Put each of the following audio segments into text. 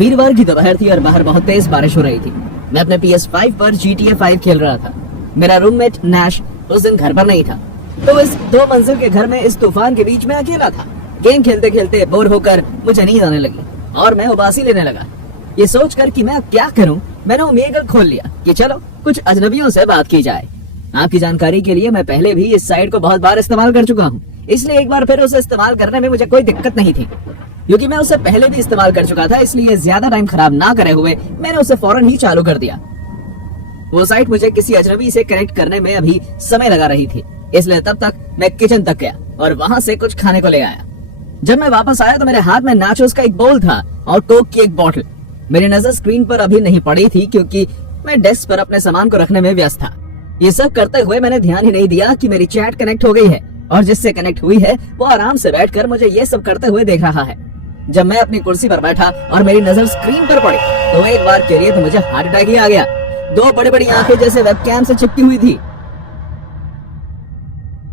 वीरवार की दोपहर थी और बाहर बहुत तेज बारिश हो रही थी। मैं अपने PS5 पर GTA 5 खेल रहा था। मेरा रूममेट नैश उस दिन घर पर नहीं था, तो इस 2 मंजिल के घर में इस तूफान के बीच में अकेला था। गेम खेलते खेलते बोर होकर मुझे नींद आने लगी और मैं उबासी लेने लगा। ये सोचकर कि मैं अब क्या करूं, मैंने ओमेगल खोल लिया कि चलो कुछ अजनबियों से बात की जाए। आपकी जानकारी के लिए मैं पहले भी इस साइट को बहुत बार इस्तेमाल कर चुका हूँ, इसलिए एक बार फिर उसे इस्तेमाल करने में मुझे कोई दिक्कत नहीं थी। क्योंकि मैं उसे पहले भी इस्तेमाल कर चुका था, इसलिए ज्यादा टाइम खराब ना करे हुए मैंने उसे फौरन ही चालू कर दिया। वो साइट मुझे किसी अजनबी से कनेक्ट करने में अभी समय लगा रही थी, इसलिए तब तक मैं किचन तक गया और वहां से कुछ खाने को ले आया। जब मैं वापस आया तो मेरे हाथ में नाचोस का एक बोल था और कोक की एक बोतल। मेरी नजर स्क्रीन पर अभी नहीं पड़ी थी क्योंकि मैं डेस्क पर अपने सामान को रखने में व्यस्त था। ये सब करते हुए मैंने ध्यान ही नहीं दिया कि मेरी चैट कनेक्ट हो गई है और जिससे कनेक्ट हुई है वो आराम से बैठकर मुझे ये सब करते हुए देख रहा है। जब मैं अपनी कुर्सी पर बैठा और मेरी नजर स्क्रीन पर पड़ी तो एक बार के लिए तो मुझे हार्ट अटैक ही आ गया। 2 बड़ी बड़ी आंखें जैसे वेबकैम से चिपकी हुई थी।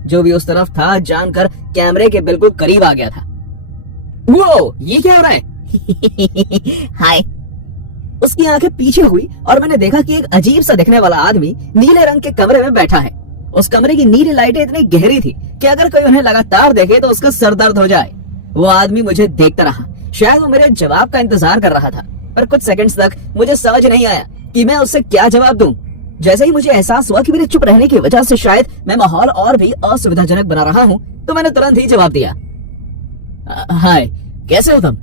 जो भी उस तरफ था जानकर कैमरे के बिल्कुल करीब आ गया था। वो ये क्या हो रहा है? हाय। उसकी आंखें पीछे हुई और मैंने देखा कि एक अजीब सा दिखने वाला आदमी नीले रंग के कमरे में बैठा है। उस कमरे की नीली लाइटें इतनी गहरी थी कि अगर कोई उन्हें लगातार देखे तो उसका सर दर्द हो जाए। वो आदमी मुझे देखता रहा, शायद वो मेरे जवाब का इंतजार कर रहा था, पर कुछ सेकंड्स तक मुझे समझ नहीं आया कि मैं उससे क्या जवाब दूं। जैसे ही मुझे एहसास हुआ कि मेरे चुप रहने की वजह से शायद मैं माहौल और भी असुविधाजनक बना रहा हूँ, तो मैंने तुरंत ही जवाब दिया, हाय, कैसे हो तुम?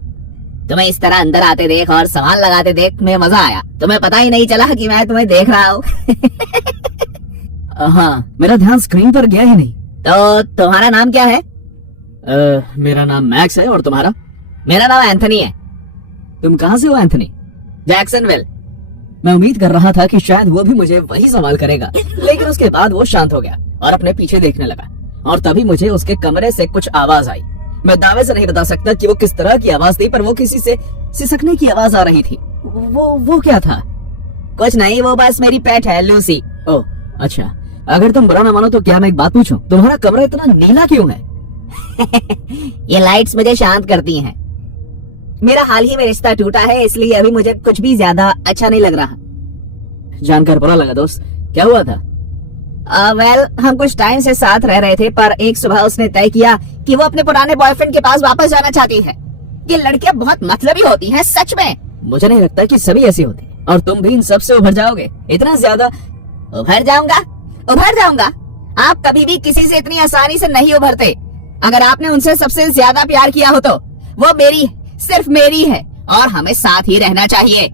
तुम्हें इस तरह अंदर आते देख और सवाल लगाते देख में मजा आया। तुम्हें पता ही नहीं चला कि मैं तुम्हें देख रहा हूँ। हाँ, मेरा ध्यान स्क्रीन पर गया ही नहीं। तो तुम्हारा नाम क्या है? मेरा नाम मैक्स है और तुम्हारा? मेरा नाम एंथनी है। तुम कहाँ से हो एंथनी? जैक्सनविल। मैं उम्मीद कर रहा था कि शायद वो भी मुझे वही सवाल करेगा, लेकिन उसके बाद वो शांत हो गया और अपने पीछे देखने लगा और तभी मुझे उसके कमरे से कुछ आवाज आई। मैं दावे से नहीं बता सकता कि वो किस तरह की आवाज थी, पर वो किसी से सिसकने की आवाज आ रही थी। वो क्या था? कुछ नहीं, वो बस मेरी पेट है लूसी। ओह अच्छा, अगर तुम बुरा ना मानो तो क्या मैं एक बात पूछूं? तुम्हारा कमरा इतना नीला क्यों है? ये लाइट्स मुझे शांत करती हैं। मेरा हाल ही में रिश्ता टूटा है, इसलिए अभी मुझे कुछ भी ज्यादा अच्छा नहीं लग रहा। जानकर बुरा लगा दोस्त, क्या हुआ था? हम कुछ टाइम से साथ रह रहे थे, पर एक सुबह उसने तय किया कि वो अपने पुराने बॉयफ्रेंड के पास वापस जाना चाहती है। ये लड़कियां बहुत मतलबी होती हैं, सच में। मुझे नहीं लगता कि सभी ऐसी होती, और तुम भी इन सब से उभर जाओगे इतना ज्यादा। उभर जाऊंगा? आप कभी भी किसी से इतनी आसानी से नहीं उभरते। अगर आपने उनसे सबसे ज्यादा प्यार किया हो तो वो मेरी, सिर्फ मेरी है और हमें साथ ही रहना चाहिए।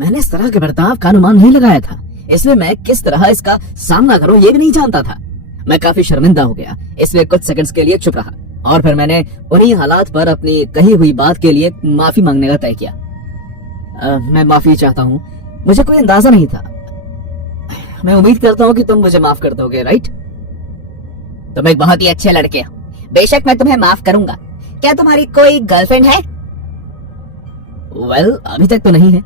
मैंने इस तरह के बर्ताव का अनुमान नहीं लगाया था, इसलिए मैं किस तरह इसका सामना करूं ये भी नहीं जानता था। मैं काफी शर्मिंदा हो गया, इसलिए कुछ सेकंड्स के लिए चुप रहा और फिर मैंने उन्हीं हालात पर अपनी कही हुई बात के लिए माफी मांगने का तय किया। मैं माफी चाहता हूँ, मुझे कोई अंदाजा नहीं था। मैं उम्मीद करता हूँ कि तुम मुझे माफ कर दोगे, राइट? तुम एक बहुत ही अच्छे लड़के हो, बेशक मैं तुम्हें माफ करूंगा। क्या तुम्हारी कोई गर्लफ्रेंड है? वेल, अभी तक तो नहीं है।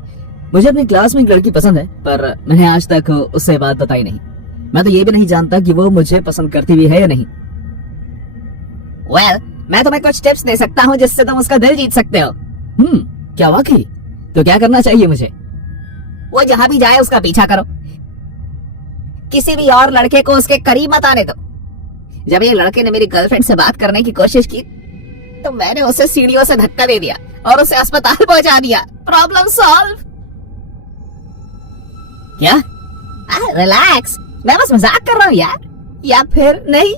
मुझे अपनी क्लास में एक लड़की पसंद है, पर मैंने आज तक उससे बात बताई नहीं। मैं तो ये भी नहीं जानता कि वो मुझे पसंद करती भी है या नहीं। वेल, मैं तुम्हें कुछ टिप्स दे सकता हूँ जिससे तुम उसका दिल जीत सकते हो। क्या वाकई? तो क्या करना चाहिए मुझे? वो जहाँ भी जाए उसका पीछा करो, किसी भी और लड़के को उसके करीब मत आने दो। जब ये लड़के ने मेरी गर्लफ्रेंड से बात करने की कोशिश की तो मैंने उसे सीढ़ियों से धक्का दे दिया और उसे अस्पताल पहुंचा दिया। Problem solve. क्या? रिलैक्स, मैं बस मजाक कर रहा हूँ यार, या फिर नहीं।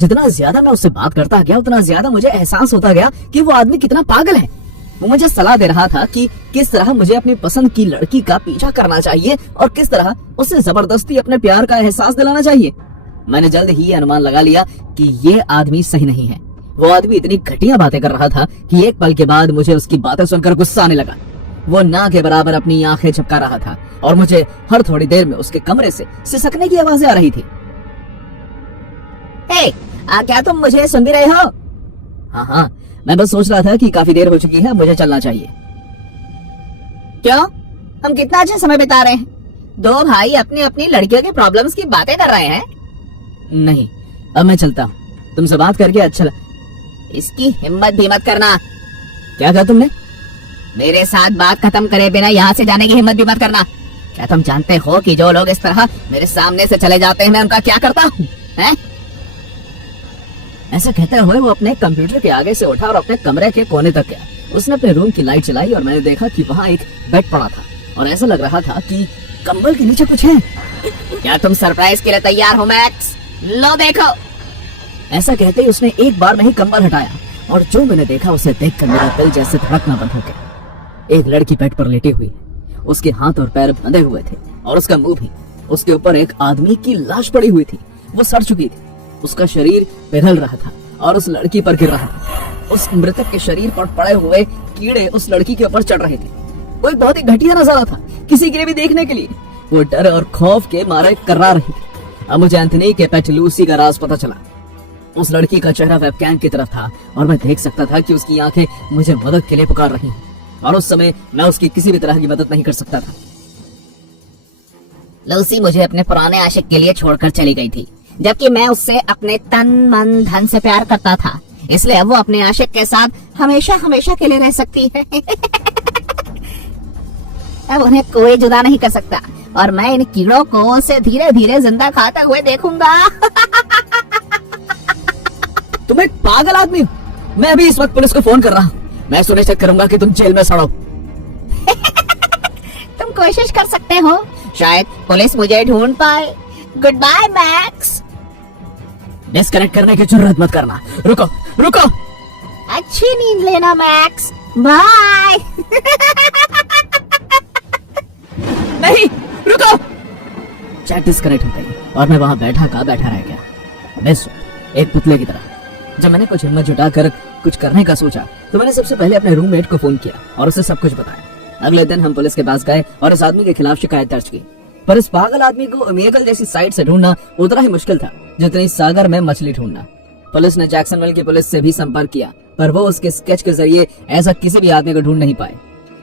जितना ज्यादा मैं उससे बात करता गया उतना ज्यादा मुझे एहसास होता गया कि वो आदमी कितना पागल है। वो मुझे सलाह दे रहा था कि किस तरह मुझे अपनी पसंद की लड़की का पीछा करना चाहिए और किस तरह उसे जबरदस्ती अपने प्यार का एहसास दिलाना चाहिए। मैंने जल्द ही अनुमान लगा लिया कि ये आदमी सही नहीं है। वो आदमी इतनी घटिया बातें कर रहा था कि एक पल के बाद मुझे उसकी बातें सुनकर गुस्सा आने लगा। वो ना के बराबर अपनी आंखें झपका रहा था और मुझे हर थोड़ी देर में उसके कमरे से सिसकने की आवाजें आ रही थी। हे, क्या तुम मुझे सुन भी रहे हो? हाँ, मैं बस सोच रहा था कि काफी देर हो चुकी है, मुझे चलना चाहिए। क्यों? हम कितना अच्छा समय बिता रहे हैं। दो भाई अपनी अपनी लड़कियों की प्रॉब्लम्स की बातें कर रहे हैं। नहीं, अब मैं चलता हूँ। तुमसे बात करके अच्छा इसकी हिम्मत भी मत करना। क्या कहा तुमने? मेरे साथ बात खत्म करे बिना यहाँ से जाने की हिम्मत भी मत करना। क्या तुम जानते हो कि जो लोग इस तरह मेरे सामने से चले जाते हैं मैं उनका क्या करता हूँ? ऐसा कहते हुए वो अपने कंप्यूटर के आगे से उठा और अपने कमरे के कोने तक गया। उसने अपने रूम की लाइट चलाई और मैंने देखा कि वहाँ एक बेड पड़ा था और ऐसा लग रहा था कि कंबल के नीचे कुछ है। क्या तुम सरप्राइज के लिए तैयार हो मैक्स? लो देखो। ऐसा कहते ही उसने एक बार में ही कंबल हटाया और जो मैंने देखा उसे देखकर मेरा दिल जैसे धड़कना बंद हो गया। एक लड़की बेड पर लेटी हुई, उसके हाथ और पैर बंधे हुए थे और उसका मुंह भी। उसके ऊपर एक आदमी की लाश पड़ी हुई थी, वो सड़ चुकी थी, उसका शरीर पिघल रहा था और उस लड़की पर गिर रहा था। उस मृतक के शरीर पर पड़े हुए कीड़े उस लड़की के ऊपर चढ़ रहे थे। वो एक बहुत ही घटिया नजारा था किसी के लिए भी देखने के लिए। वो डर और खौफ के मारे कर्रा रही थी। अब मुझे एंथनी के पेट लूसी का राज पता चला। उस लड़की का चेहरा वेबकैम की तरफ था और मैं देख सकता था कि उसकी आंखें मुझे मदद के लिए पुकार रही हैं और उस समय मैं उसकी किसी भी तरह की मदद नहीं कर सकता था। लूसी मुझे अपने पुराने आशिक के लिए छोड़कर चली गई थी, जबकि मैं उससे अपने तन मन धन से प्यार करता था, इसलिए अब वो अपने आशिक के साथ हमेशा हमेशा के लिए रह सकती है। अब उन्हें कोई जुदा नहीं कर सकता और मैं इन कीड़ों को उसे धीरे धीरे जिंदा खाते हुए देखूंगा। तुम एक पागल आदमी हो। मैं अभी इस वक्त पुलिस को फोन कर रहा हूँ। मैं सुनिश्चित करूंगा कि तुम जेल में सड़ो। तुम कोशिश कर सकते हो, शायद पुलिस मुझे ढूंढ पाए। Good bye max. डिस्कनेक्ट करने की जरूरत मत करना। रुको रुको। अच्छी नींद लेना मैक्स। बाय। नहीं रुको। चैट डिस्कनेक्ट हो गई और मैं वहां बैठा रह गया, बस एक पुतले की तरह। जब मैंने कुछ हिम्मत जुटाकर कुछ करने का सोचा तो मैंने सबसे पहले अपने रूममेट को फोन किया और उसे सब कुछ बताया। अगले दिन हम पुलिस के पास गए और इस आदमी के खिलाफ शिकायत दर्ज की, पर इस पागल आदमी को ओमेगल जैसी साइट से ढूंढना उतना ही मुश्किल था जितनी सागर में मछली ढूंढना। पुलिस ने जैक्सनविल की पुलिस से भी संपर्क किया, पर वो उसके स्केच के जरिए ऐसा किसी भी आदमी को ढूंढ नहीं पाए।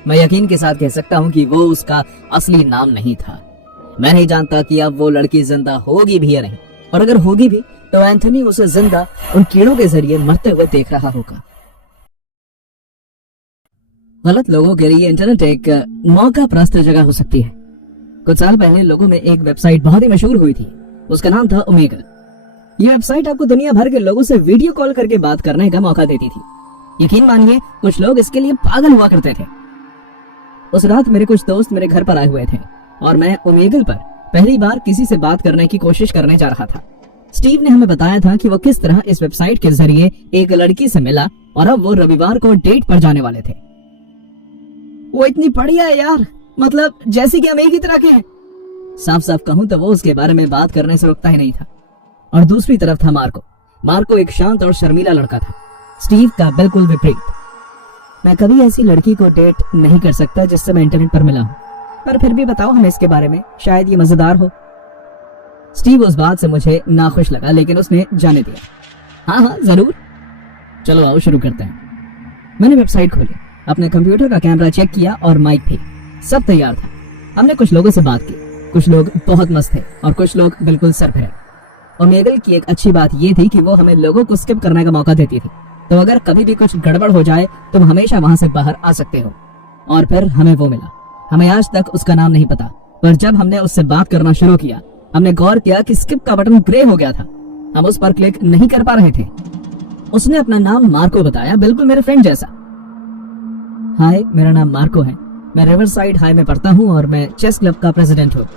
मैं यकीन के साथ कह सकता हूँ कि वो उसका असली नाम नहीं था। मैं नहीं जानता कि अब वो लड़की जिंदा होगी भी या नहीं, और अगर होगी भी तो एंथनी उसे जिंदा उन कीड़ों के जरिए मरते हुए देख रहा होगा। गलत लोगों के लिए इंटरनेट एक मौका प्रस्त जगह हो सकती है। कुछ साल पहले लोगों में एक वेबसाइट बहुत ही मशहूर हुई थी, उसका नाम था ओमेगल। यह वेबसाइट आपको दुनिया भर के लोगों से वीडियो कॉल करके बात करने का मौका देती थी। यकीन मानिए कुछ लोग इसके लिए पागल हुआ करते थे। उस रात मेरे कुछ दोस्त मेरे घर पर आए हुए थे और मैं ओमेगल पर पहली बार किसी से बात करने की कोशिश करने जा रहा था। स्टीव ने हमें बताया था कि वो किस तरह इस वेबसाइट के जरिए एक लड़की से मिला और अब वो रविवार को डेट पर जाने वाले थे। वो इतनी बढ़िया है यार, मतलब जैसे कि हम एक ही तरह के हैं। साफ साफ कहूं तो वो उसके बारे में बात करने से रुकता ही नहीं था। और दूसरी तरफ था मार्को एक शांत और शर्मीला लड़का था, स्टीव का बिल्कुल विपरीत। मैं कभी ऐसी लड़की को डेट नहीं कर सकता जिससे मैं इंटरनेट पर मिला हूं, पर फिर भी बताओ हमें इसके बारे में, शायद ये मजेदार हो। स्टीव उस बात से मुझे नाखुश लगा, लेकिन उसने जाने दिया। हाँ जरूर, चलो आओ शुरू करते हैं। मैंने वेबसाइट खोली, अपने कंप्यूटर का कैमरा चेक किया और माइक भी, सब तैयार था। हमने कुछ लोगों से बात की, कुछ लोग बहुत मस्त थे और कुछ लोग बिल्कुल सरभरे। ओमेगल की एक अच्छी बात ये थी कि वो हमें लोगों को स्किप करने का मौका देती थी, तो अगर कभी भी कुछ गड़बड़ हो जाए तुम हमेशा वहां से बाहर आ सकते हो। और फिर हमें वो मिला। हमें आज तक उसका नाम नहीं पता, पर जब हमने उससे बात करना शुरू किया हमने गौर किया कि स्किप का बटन ग्रे हो गया था। हम उस पर क्लिक नहीं कर पा रहे थे। उसने अपना नाम मार्को बताया, बिल्कुल मेरे फ्रेंड जैसा। हाय, मेरा नाम मार्को है, मैं रिवरसाइड हाई में पढ़ता हूँ और मैं चेस क्लब का प्रेसिडेंट हूँ।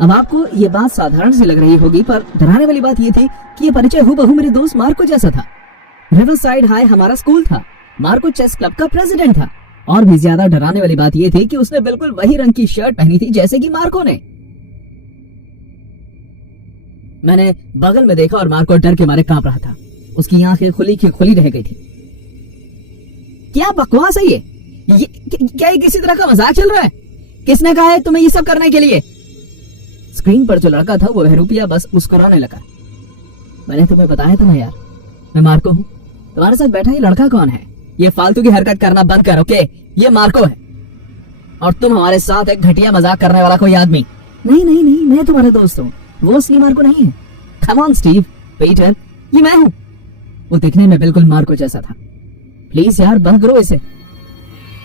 अब आपको ये बात साधारण सी लग रही होगी, पर डराने वाली बात ये थी कि ये परिचय हूबहू मेरे दोस्त मार्को जैसा था। रिवरसाइड हाई हमारा स्कूल था, मार्को चेस क्लब का प्रेसिडेंट था। और भी ज्यादा डराने वाली बात ये थी कि उसने बिल्कुल वही रंग की शर्ट पहनी थी जैसे कि मार्को ने। मैंने बगल में देखा और मार्को डर के मारे कांप रहा था। उसकी आंखें खुली की खुली रह गई थी। क्या बकवास है ये क्या ये किसी तरह का मजाक चल रहा है? किसने कहा है तुम्हें ये सब करने के लिए? स्क्रीन पर जो लड़का था वो बहरूपिया बस मुस्कुराने लगा। मैंने तुम्हें बताया था ना यार, मैं मार्को हूँ। तुम्हारे साथ बैठा ये लड़का कौन है? ये फालतू की हरकत करना बंद कर, ओके? ये मार्को है और तुम हमारे साथ एक घटिया मजाक करने वाला कोई आदमी। नहीं नहीं नहीं, मैं तुम्हारे दोस्त हूँ, वो असली मार्को नहीं है। कम ऑन स्टीव, पीटर, ये मैं हूँ। वो दिखने में बिल्कुल मार्को जैसा था। प्लीज यार बंद करो इसे,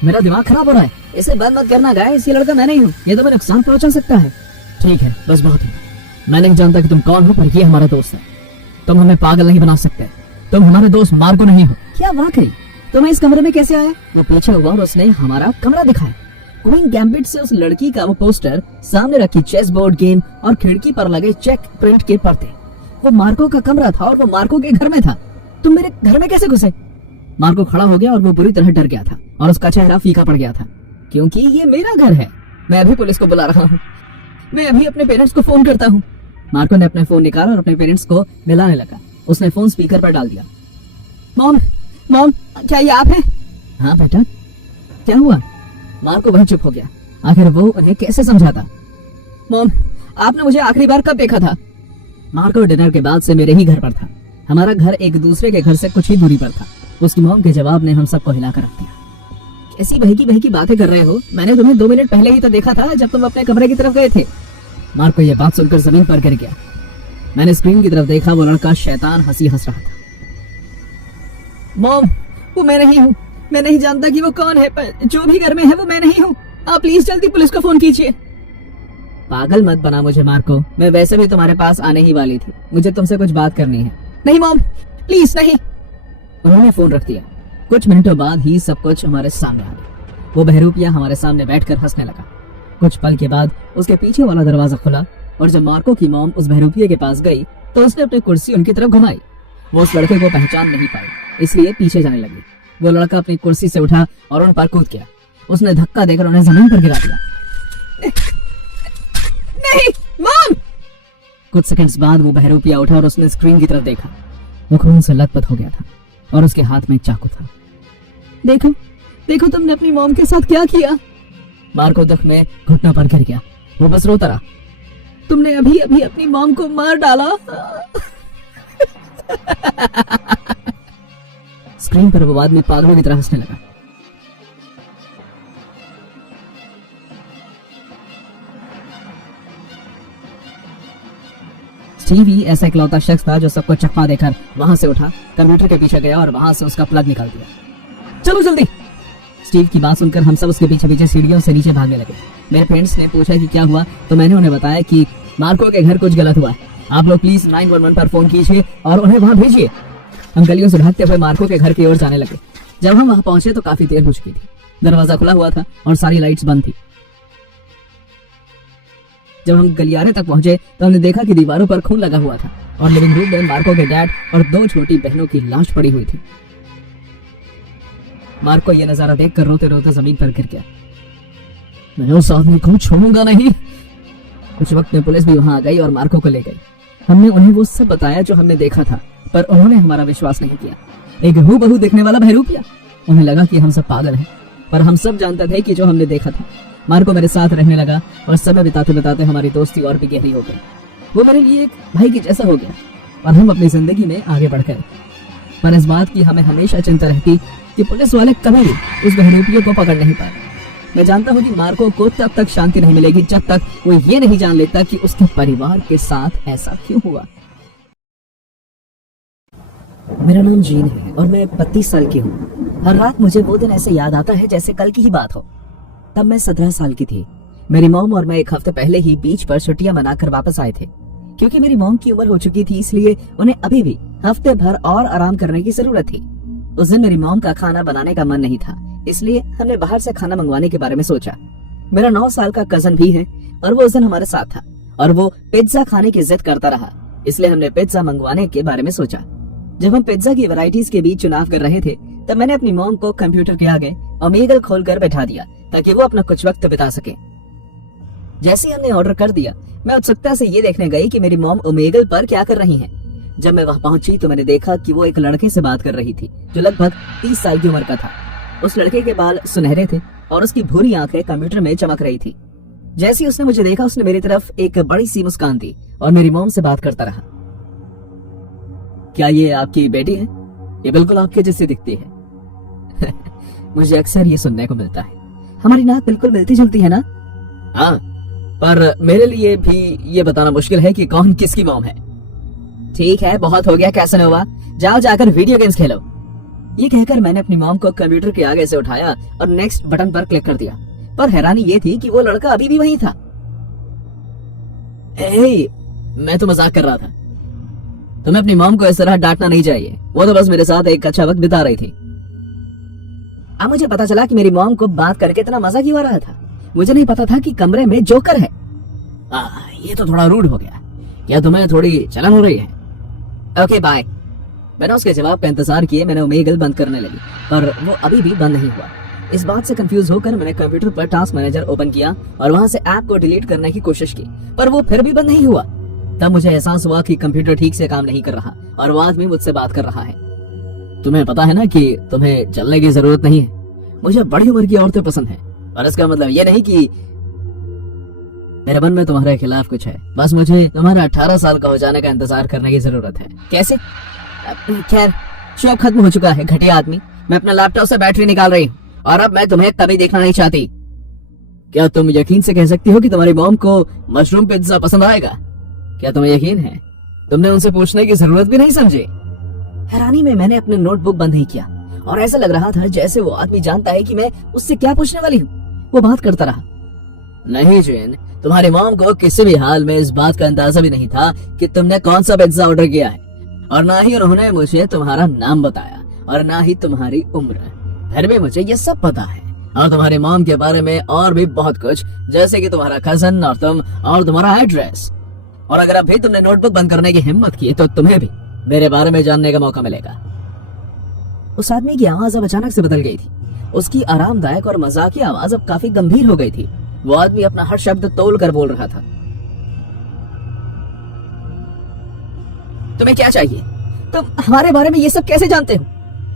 मेरा दिमाग खराब हो रहा है। इसे बंद मत करना गाइस, ये लड़का मैं नहीं हूँ, ये तो मैं नुकसान पहुंचा सकता है। ठीक है, बस बहुत हुआ। मैं नहीं जानता कि तुम कौन हो, पर ये हमारा दोस्त है। तुम हमें पागल नहीं बना सकते। तुम हमारे दोस्त मार्को नहीं हो। क्या वाकई? तुम्हें इस कमरे में कैसे आया? वो पीछे हुआ और उसने हमारा कमरा दिखाया। क्वीन गैम्बिट से उस लड़की का वो पोस्टर, सामने रखी चेस बोर्ड गेम और खिड़की पर लगे चेक प्रिंट के पर्दे। वो मार्को का कमरा था और वो मार्को के घर में था। तुम मेरे घर में कैसे घुसे? मार्को खड़ा हो गया और वो बुरी तरह डर गया था और उसका चेहरा फीका पड़ गया था। क्योंकि ये मेरा घर है। मैं अभी पुलिस को बुला रहा हूँ। मैं अभी अपने पेरेंट्स को फोन करता हूँ। मार्को ने अपने फोन निकाला और अपने पेरेंट्स को मिलाने लगा। उसने फोन स्पीकर पर डाल दिया। मॉम, मॉम, क्या ये आप हैं? हाँ बेटा, क्या हुआ? मार्को वहीं चुप हो गया। आखिर वो उन्हें कैसे समझाता? मॉम, आपने मुझे आखिरी बार कब देखा था? मार्को डिनर के बाद से मेरे ही घर पर था। हमारा घर एक दूसरे के घर से कुछ ही दूरी पर था। उसकी मॉम के जवाब ने हम सबको हिलाकर रख दिया। कैसी बहकी बहकी बातें कर रहे हो? मैंने तुम्हें 2 मिनट पहले ही तो देखा था, जब तुम अपने कमरे की तरफ गए थे। मार्को ये बात सुनकर जमीन पर गिर गया। मैंने स्क्रीन की तरफ देखा। वो लड़का शैतान हंसी हंस रहा था। मॉम, वो मैं नहीं हूँ। मैं नहीं जानता कि वो कौन है, पर जो भी घर में है वो मैं नहीं हूँ। आप प्लीज जल्दी पुलिस को फोन कीजिए। पागल मत बना मुझे मार्को, मैं वैसे भी तुम्हारे पास आने ही वाली थी। मुझे तुमसे कुछ बात करनी है। नहीं मॉम, प्लीज नहीं। उन्होंने फोन रख दिया। कुछ मिनटों बाद ही सब कुछ हमारे सामने आ गया। वो बहरूपिया हमारे सामने बैठकर हंसने लगा। कुछ पल के बाद उसके पीछे वाला दरवाजा खुला और जब मार्को की मॉम उस बहरूपिये के पास गई तो उसने अपनी कुर्सी उनकी तरफ घुमाई। वो उस लड़के को पहचान नहीं पाई, इसलिए पीछे जाने लगी। वो लड़का अपनी कुर्सी से उठा और उन पर कूद गया। उसने धक्का देकर उन्हें जमीन पर गिरा दिया। नहीं मॉम! कुछ सेकंड्स बाद वो बहरूपिया उठा और उसने स्क्रीन की तरफ देखा। वो खून से लथपथ हो गया था और उसके हाथ में एक चाकू था। देखो, देखो तुमने अपनी मॉम के साथ क्या किया। मार्को दुख में घुटनों पर गिर गया। वो बस रोता रहा। तुमने अभी अभी अपनी मॉम को मार डाला। स्क्रीन पर वो आदमी पागलों की तरह हंसने लगा। स्टीवी ऐसा इकलौता शख्स था जो सबको चकमा देकर वहां से उठा, कंप्यूटर के पीछे गया और वहां से उसका प्लग निकाल दिया। चलो जल्दी। स्टीव की बात सुनकर हम सब उसके पीछे पीछे सीढ़ियों से नीचे भागने लगे। मेरे फ्रेंड्स ने पूछा कि क्या हुआ, तो मैंने उन्हें बताया कि मार्को के घर कुछ गलत हुआ है। आप लोग प्लीज 911 पर फोन कीजिए और उन्हें वहां भेजिए। हम गलियों से भागते हुए मार्को के घर की ओर जाने लगे। जब हम वहां पहुंचे तो काफी देर हो चुकी थी। दरवाजा खुला हुआ था और सारी लाइट्स बंद थी। जब हम गलियारे तक पहुंचे तो हमने देखा कि दीवारों पर खून लगा हुआ था और लिविंग रूम में मार्को के डैड और 2 छोटी बहनों की लाश पड़ी हुई थी। मार्को ये नजारा देखकर रोते रोते जमीन पर गिर गया। मैं उस आदमी को छोड़ूंगा नहीं। कुछ वक्त में पुलिस भी वहां आ गई और मार्को को ले गई। हमने उन्हें वो सब बताया जो हमने देखा था, पर उन्होंने हमारा विश्वास नहीं किया। एक हूबहू देखने वाला बहरूपिया। उन्हें लगा कि हम सब पागल हैं, पर हम सब जानते थे कि जो हमने देखा था। मार्को मेरे साथ रहने लगा और समय बिताते बिताते हमारी दोस्ती और भी गहरी हो गई। वो मेरे लिए एक भाई की जैसा हो गया और हम अपनी जिंदगी में आगे बढ़ गए। पर इस बात की हमें हमेशा चिंता रहती कि पुलिस वाले कभी भी उस बहरूपिये को पकड़ नहीं पाए। मैं जानता हूँ कि मार्को को तब तक शांति नहीं मिलेगी जब तक वो ये नहीं जान लेता कि उसके परिवार के साथ ऐसा क्यों हुआ। मेरा नाम जीन है और मैं 32 साल की हूँ। हर रात मुझे वो दिन ऐसे याद आता है जैसे कल की ही बात हो। तब मैं 17 साल की थी। मेरी मॉम और मैं 1 हफ्ते पहले ही बीच पर छुट्टियां मनाकर वापस आए थे। क्योंकि मेरी मॉम की उम्र हो चुकी थी, इसलिए उन्हें अभी भी हफ्ते भर और आराम करने की जरूरत थी। उस दिन मेरी मॉम का खाना बनाने का मन नहीं था, इसलिए हमने बाहर से खाना मंगवाने के बारे में सोचा। मेरा 9 साल का कजन भी है और वो उस दिन हमारे साथ था और वो पिज्जा खाने की जिद करता रहा, इसलिए हमने पिज्जा मंगवाने के बारे में सोचा। जब हम पिज्जा की वैरायटीज के बीच चुनाव कर रहे थे तब मैंने अपनी मॉम को कंप्यूटर के आगे ओमेगल खोलकर बैठा दिया ताकि वो अपना कुछ वक्त बिता सके। जैसे ही हमने ऑर्डर कर दिया, मैं उत्सुकता से ये देखने गई कि मेरी मॉम ओमेगल पर क्या कर रही हैं। जब मैं वहां पहुंची तो मैंने देखा कि वो एक लड़के से बात कर रही थी जो लगभग 30 साल की उम्र का था। उस लड़के के बाल सुनहरे थे और उसकी भूरी आंखें कंप्यूटर में चमक रही थी। जैसे ही उसने मुझे देखा, उसने मेरी तरफ एक बड़ी सी मुस्कान दी और मेरी मॉम से बात करता रहा। क्या ये आपकी बेटी है? ये बिल्कुल आपके जैसी दिखती है। मुझे अक्सर ये सुनने को मिलता है। हमारी नाक बिल्कुल मिलती जुलती है ना? हाँ, पर मेरे लिए भी ये बताना मुश्किल है कि कौन किसकी मॉम है। ठीक है, बहुत हो गया कैसेनोवा, जाओ जाकर वीडियो गेम्स खेलो। ये कहकर मैंने अपनी मॉम को कंप्यूटर के आगे से उठाया और नेक्स्ट बटन पर क्लिक कर दिया। पर हैरानी ये थी कि वो लड़का अभी भी वहीं था। मैं तो मजाक कर रहा था। तुम्हें अपनी मॉम को इस तरह डांटना नहीं चाहिए, वो तो बस मेरे साथ एक अच्छा वक्त बिता रही थी। अब मुझे पता चला कि मेरी मॉम को बात करके इतना मजा क्यों आ रहा था। मुझे नहीं पता था कि कमरे में जोकर है। ये तो थोड़ा रूड हो गया। क्या तुम्हें थोड़ी चलन हो रही है? Okay bye. मैंने उसके जवाब का इंतजार किए। मैंने ओमेगल बंद करने लगी पर वो अभी भी बंद नहीं हुआ। इस बात से कंफ्यूज होकर मैंने कंप्यूटर पर टास्क मैनेजर ओपन किया और वहां से ऐप को डिलीट करने की कोशिश की, पर वो फिर भी बंद नहीं हुआ। तब मुझे एहसास हुआ कि कंप्यूटर ठीक से काम नहीं कर रहा और वो आदमी मुझसे बात कर रहा है। तुम्हें पता है ना कि तुम्हें चलने की जरूरत नहीं है। मुझे बड़ी उम्र की औरतें पसंद है, और इसका मतलब ये नहीं कि मेरे मन में तुम्हारे खिलाफ कुछ है। बस मुझे तुम्हारा 18 साल का हो जाने का इंतजार करने की जरूरत है। कैसे? खैर, शो खत्म हो चुका है घटिया आदमी। मैं अपना लैपटॉप से बैटरी निकाल रही हूँ और अब मैं तुम्हें कभी देखना नहीं चाहती। क्या तुम यकीन से कह सकती हो कि तुम्हारी मॉम को मशरूम पिज्जा पसंद आएगा? क्या तुम्हें यकीन है? तुमने उनसे पूछने की जरूरत भी नहीं समझी। हैरानी में मैंने अपने नोटबुक बंद नहीं किया और ऐसा लग रहा था जैसे वो आदमी जानता है कि मैं उससे क्या पूछने वाली हूँ। वो बात करता रहा। नहीं जेन, तुम्हारी मॉम को किसी भी हाल में इस बात का अंदाजा भी नहीं था कि तुमने कौन सा पिज्जा ऑर्डर किया है, और ना ही उन्होंने मुझे तुम्हारा नाम बताया और ना ही तुम्हारी उम्र। फिर भी मुझे ये सब पता है, और तुम्हारी मॉम के बारे में और भी बहुत कुछ, जैसे कि तुम्हारा कजन और तुम और तुम्हारा एड्रेस। और अगर अभी तुमने नोटबुक बंद करने की हिम्मत की तो तुम्हें भी मेरे बारे में जानने का मौका मिलेगा। उस आदमी की आवाज अब अचानक से बदल गई थी। उसकी आरामदायक और मजाकी आवाज अब काफी गंभीर हो गई थी। वो आदमी अपना हर शब्द तोल कर बोल रहा था। तुम्हें क्या चाहिए? तुम हमारे बारे में ये सब कैसे जानते हो?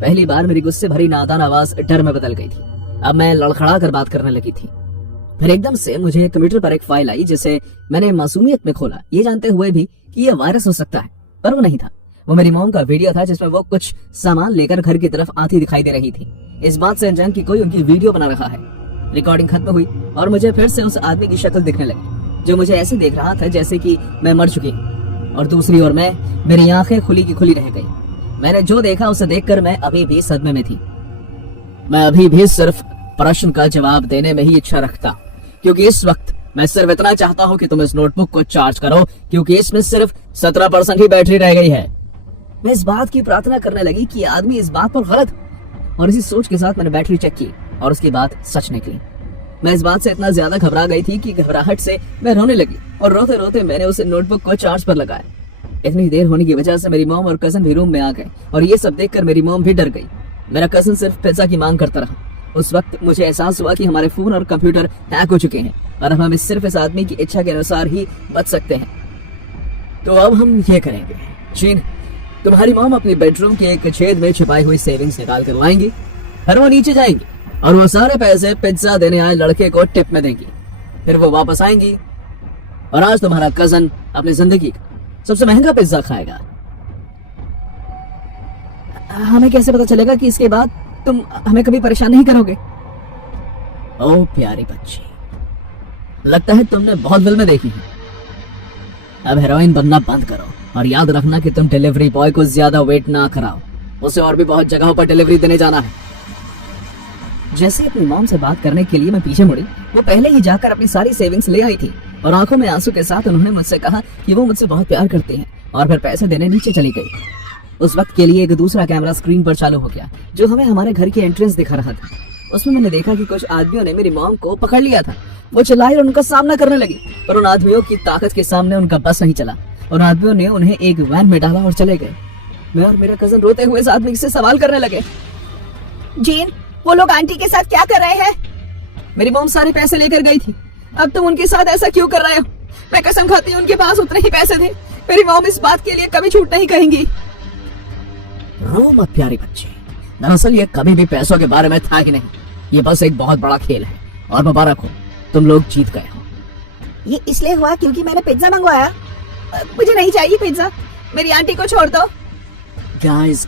पहली बार मेरी गुस्से भरी नादान आवाज डर में बदल गई थी। अब मैं लड़खड़ा कर बात करने लगी थी। फिर एकदम से मुझे कंप्यूटर पर एक फाइल आई जिसे मैंने मासूमियत में खोला, ये जानते हुए भी कि ये वायरस हो सकता है, पर वो नहीं था। वो मेरी मॉम का वीडियो था जिसमें वो कुछ सामान लेकर घर की तरफ आती दिखाई दे रही थी। इस बात से अनजान कि कोई उनकी वीडियो बना रहा है। रिकॉर्डिंग खत्म हुई और मुझे फिर से उस आदमी की शक्ल दिखने लगी जो मुझे ऐसे देख रहा था जैसे कि मैं मर चुकी हूँ, और दूसरी ओर मेरी आंखें खुली की खुली रह गई। मैंने जो देखा उसे देखकर मैं अभी भी सदमे में थी। मैं अभी भी सिर्फ प्रश्न का जवाब देने में ही इच्छा रखता, क्योंकि इस वक्त मैं सिर्फ इतना चाहता हूँ कि तुम इस नोटबुक को चार्ज करो, क्योंकि इसमें सिर्फ 17% ही बैटरी रह गई है। मैं इस बात की प्रार्थना करने लगी कि आदमी इस बात पर गलत, और इसी सोच के साथ मैंने बैटरी चेक की और उसकी बात सच निकली। मैं इस बात से इतना ज्यादा घबरा गई थी कि घबराहट से मैं रोने लगी, और रोते रोते मैंने उस नोटबुक को चार्ज पर लगाया। इतनी देर होने की वजह से मेरी मॉम और कजन भी रूम में आ गए, और ये सब देखकर मेरी मॉम भी डर गई। मेरा कजन सिर्फ पिज्जा की मांग करता रहा। उस वक्त मुझे एहसास हुआ कि हमारे फोन और कंप्यूटर हैक हो चुके हैं और अब हम सिर्फ इस आदमी की इच्छा के अनुसार ही बच सकते हैं। तो अब हम ये करेंगे, चीन, तुम्हारी मॉम अपनी बेडरूम के एक छेद में छिपाई हुई सेविंग्स निकाल कर लाएंगी, फिर वो नीचे जाएंगी और वो सारे पैसे पिज्जा देने आए लड़के को टिप में देंगी। फिर वो वापस आएंगी और आज तुम्हारा कजन अपनी जिंदगी का सबसे महंगा पिज्जा खाएगा। हमें कैसे पता चलेगा कि इसके बाद तुम हमें कभी परेशान नहीं करोगे? ओ प्यारी बच्ची, लगता है तुमने बहुत फिल्में देखी हैं। अब हीरोइन बनना बंद करो और याद रखना कि तुम डिलीवरी बॉय को ज्यादा वेट ना कराओ, उसे और भी बहुत जगहों पर डिलीवरी देने जाना है। जैसे अपनी मॉम से बात करने के लिए मैं पीछे मुड़ी, वो पहले ही जाकर अपनी सारी सेविंग्स ले आई थी और आंखों में आंसू के साथ उन्होंने मुझसे कहा कि वो मुझसे बहुत प्यार करती हैं, और फिर पैसे देने नीचे चली गई। उस वक्त के लिए एक दूसरा कैमरा स्क्रीन पर चालू हो गया जो हमें हमारे घर की एंट्रेंस दिखा रहा था। उसमें मैंने देखा कि कुछ आदमियों ने मेरी मॉम को पकड़ लिया था। वो चिल्लाई और उनका सामना करने लगी, पर उन आदमियों की ताकत के सामने उनका बस नहीं चला। उन आदमियों ने उन्हें एक वैन में डाला और चले गए। मैं और मेरा कजन रोते हुए इस आदमी से सवाल करने लगे, जीन, वो लोग आंटी के साथ क्या कर रहे हैं? मेरी मॉम सारे पैसे लेकर गई थी, अब तुम उनके साथ ऐसा क्यों कर रहे हो? मैं कसम खाती हूँ उनके पास उतने ही पैसे थे। मेरी मॉम इस बात के लिए कभी झूठ नहीं कहेंगी। रो मत प्यारी बच्ची, दरअसल ये कभी भी पैसों के बारे में था ही नहीं। ये बस एक बहुत बड़ा खेल है, और मुबारक हो, तुम लोग जीत गए हो। ये इसलिए हुआ क्योंकि मैंने पिज्जा मंगवाया। मुझे नहीं चाहिए पिज्जा, मेरी आंटी को छोड़ दो। गाइस,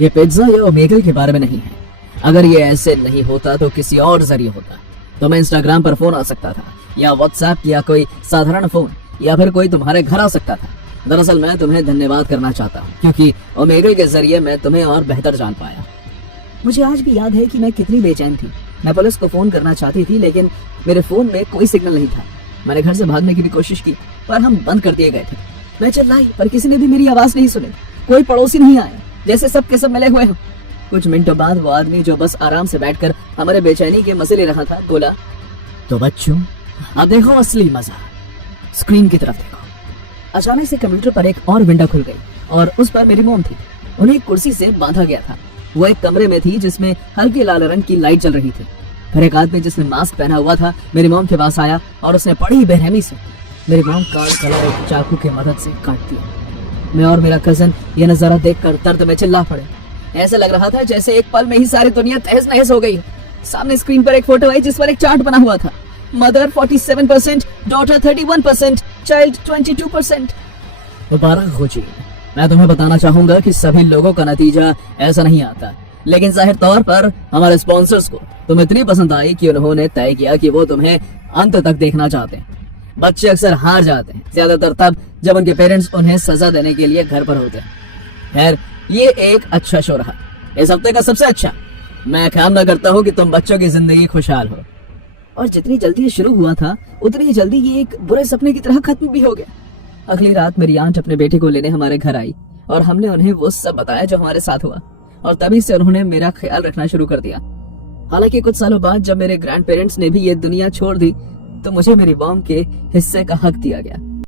ये पिज्जा या ओमेगल के बारे में नहीं है। अगर ये ऐसे नहीं होता तो किसी और जरिए होता। तो मैं इंस्टाग्राम पर फोन आ सकता था, या व्हाट्सएप, या कोई साधारण फोन, या फिर कोई तुम्हारे घर आ सकता था। दरअसल मैं तुम्हें धन्यवाद करना चाहता हूँ क्योंकि ओमेगल के जरिए मैं तुम्हें और बेहतर जान पाया। मुझे आज भी याद है कि मैं कितनी बेचैन थी। मैं पुलिस को फोन करना चाहती थी लेकिन मेरे फोन में कोई सिग्नल नहीं था। मैंने घर से भागने की भी कोशिश की पर हम बंद कर दिए गए थे। मैं चिल्लाई पर किसी ने भी मेरी आवाज नहीं सुनी। कोई पड़ोसी नहीं आया, जैसे सब के सब मिले हुए हों। कुछ मिनटों बाद वो आदमी जो बस आराम से बैठकर हमारे बेचैनी के मजे ले रहा था बोला, तो बच्चों अब देखो असली मजा, स्क्रीन की तरफ देखो। अचानक से कंप्यूटर पर एक और विंडो खुल गई और उस पर मेरी मोम थी। उन्हें एक कुर्सी से बांधा गया था। वो एक कमरे में थी जिसमें हल्के लाल रंग की लाइट जल रही थी। फिर एक आदमी जिसने मास्क पहना हुआ था मेरी मोम के पास आया और उसने बड़ी बेरहमी से मेरी मोम का गला एक चाकू की मदद से काट दिया। मैं और मेरा कजन ये नजारा देखकर दर्द में चिल्ला पड़े। ऐसा लग रहा था जैसे एक पल में ही सारी दुनिया तहस नहस हो गई। सामने स्क्रीन पर एक फोटो आई जिस पर एक चार्ट बना हुआ था। Mother 47%, daughter 31%, child 22%। मुबारक हो जी। मैं तुम्हें बताना चाहूंगा कि सभी लोगों का नतीजा ऐसा नहीं आता, लेकिन जाहिर तौर पर हमारे स्पॉन्सर्स को तुम इतनी पसंद आई कि उन्होंने तय किया कि वो तुम्हें अंत तक देखना चाहते हैं। बच्चे अक्सर हार जाते हैं, ज्यादातर तब जब उनके पेरेंट्स उन्हें सजा देने के लिए घर पर होते हैं। खैर, ये एक अच्छा शो रहा, इस हफ्ते का सबसे अच्छा। मैं कामना करता हूँ कि तुम बच्चों की जिंदगी खुशहाल हो। और जितनी जल्दी ये शुरू हुआ था उतनी ही जल्दी ये एक बुरे सपने की तरह खत्म भी हो गया। अगली रात मेरी आंट अपने बेटे को लेने हमारे घर आई और हमने उन्हें वो सब बताया जो हमारे साथ हुआ, और तभी से उन्होंने मेरा ख्याल रखना शुरू कर दिया। हालांकि कुछ सालों बाद जब मेरे ग्रैंड पेरेंट्स ने भी ये दुनिया छोड़ दी तो मुझे मेरी मॉम के हिस्से का हक दिया गया।